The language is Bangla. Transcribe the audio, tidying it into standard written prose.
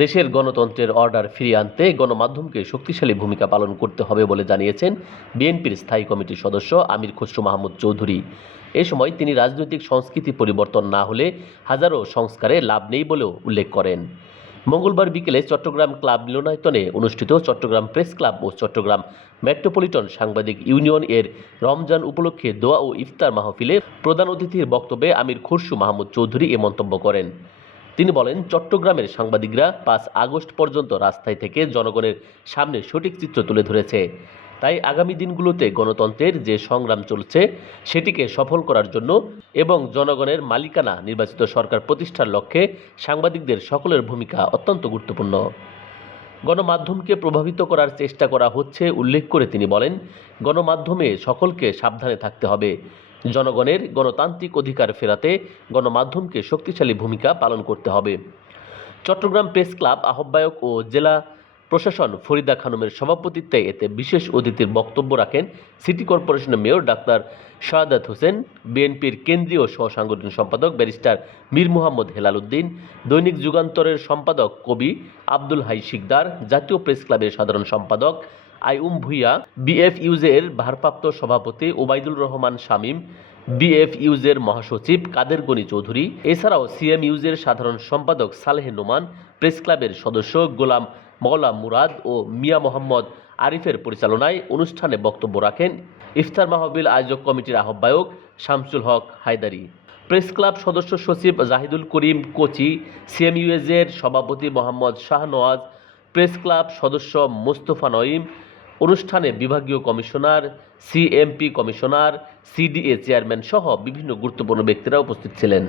দেশের গণতন্ত্রের অর্ডার ফিরিয়ে আনতে গণমাধ্যমকে শক্তিশালী ভূমিকা পালন করতে হবে বলে জানিয়েছেন বিএনপির স্থায়ী কমিটির সদস্য আমির খসরু মাহমুদ চৌধুরী। এ সময় তিনি রাজনৈতিক সংস্কৃতি পরিবর্তন না হলে হাজারো সংস্কারে লাভ নেই বলেও উল্লেখ করেন। মঙ্গলবার বিকেলে চট্টগ্রাম ক্লাব মিলনায়তনে অনুষ্ঠিত চট্টগ্রাম প্রেস ক্লাব ও চট্টগ্রাম মেট্রোপলিটন সাংবাদিক ইউনিয়ন এর রমজান উপলক্ষে দোয়া ও ইফতার মাহফিলে প্রধান অতিথির বক্তব্যে আমির খসরু মাহমুদ চৌধুরী এ মন্তব্য করেন। তিনি বলেন, চট্টগ্রামের সাংবাদিকরা 5 আগস্ট পর্যন্ত রাস্তায় থেকে জনগণের সামনে সঠিক চিত্র তুলে ধরেছে। তাই আগামী দিনগুলোতে গণতন্ত্রের যে সংগ্রাম চলছে সেটিকে সফল করার জন্য এবং জনগণের মালিকানা নির্বাচিত সরকার প্রতিষ্ঠার লক্ষ্যে সাংবাদিকদের সকলের ভূমিকা অত্যন্ত গুরুত্বপূর্ণ। গণমাধ্যমকে প্রভাবিত করার চেষ্টা করা হচ্ছে উল্লেখ করে তিনি বলেন, গণমাধ্যমে সকলকে সাবধানে থাকতে হবে। জনগণের গণতান্ত্রিক অধিকার ফেরাতে গণমাধ্যমকে শক্তিশালী ভূমিকা পালন করতে হবে। চট্টগ্রাম প্রেস ক্লাব আহ্বায়ক ও জেলা প্রশাসন ফরিদা খানমের সভাপতিত্বে এতে বিশেষ অতিথির বক্তব্য রাখেন সিটি কর্পোরেশনের মেয়র ডাক্তার শাহাদাত হোসেন, বিএনপির কেন্দ্রীয় সহ-সাংগঠনিক সম্পাদক ব্যারিস্টার মীর মুহাম্মদ হেলাল উদ্দিন, দৈনিক যুগান্তরের সম্পাদক কবি আব্দুল হাই শিকদার, জাতীয় প্রেস ক্লাবের সাধারণ সম্পাদক আইয়ুম ভূঁইয়া, বিএফইউজের ভারপ্রাপ্ত সভাপতি ওবায়দুর রহমান শামীম, বিএফইউজের মহাসচিব কাদের গনি চৌধুরী, এছাড়াও সিএমইউজের সাধারণ সম্পাদক সালেহ নোমান, প্রেস ক্লাবের সদস্য গোলাম মওলা মুরাদ ও মিয়া মোহাম্মদ আরিফের পরিচালনায় অনুষ্ঠানে বক্তব্য রাখেন ইফতার মাহফিল আয়োজক কমিটির আহ্বায়ক শামসুল হক হায়দারি, প্রেস ক্লাব সদস্য সচিব জাহিদুল করিম কোচি, সিএমইউজের সভাপতি মোহাম্মদ শাহনওয়াজ, প্রেস ক্লাব সদস্য মোস্তফা নঈম। অনুষ্ঠানে বিভাগীয় commissioner, CMP commissioner, CDA chairman সহ বিভিন্ন গুরুত্বপূর্ণ ব্যক্তিরা উপস্থিত ছিলেন।